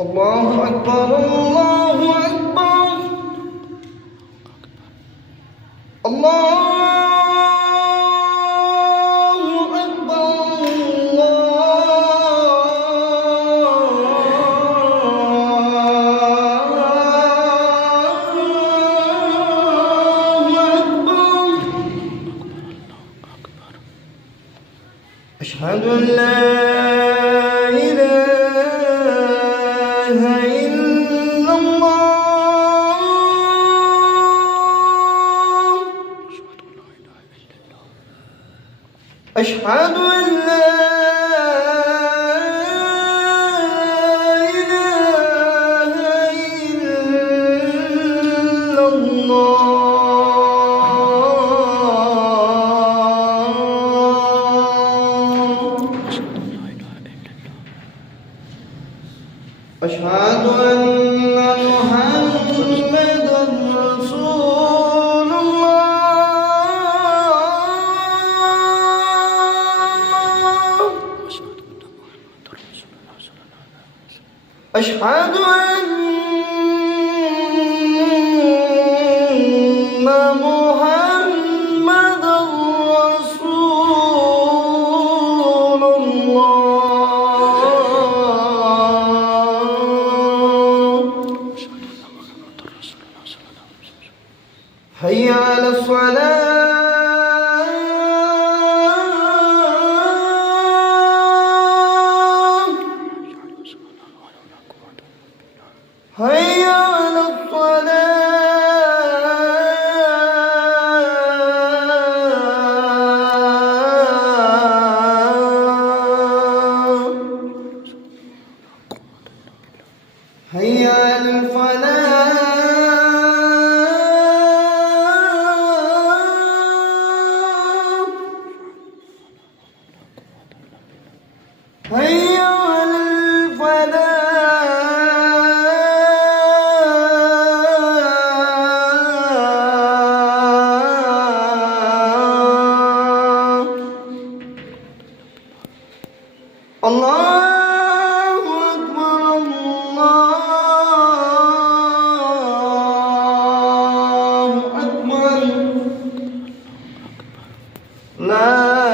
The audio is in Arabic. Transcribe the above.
الله أكبر الله أكبر الله أشهد أن لا إله إلا الله أشهد أن لا إله إلا الله أشهد أن محمدًا رسول الله أشهد أن محمدًا رسول الله حي على الصلاة حي على الصلاة حي على الفلاح حي على الفلاح الله أكبر الله أكبر لا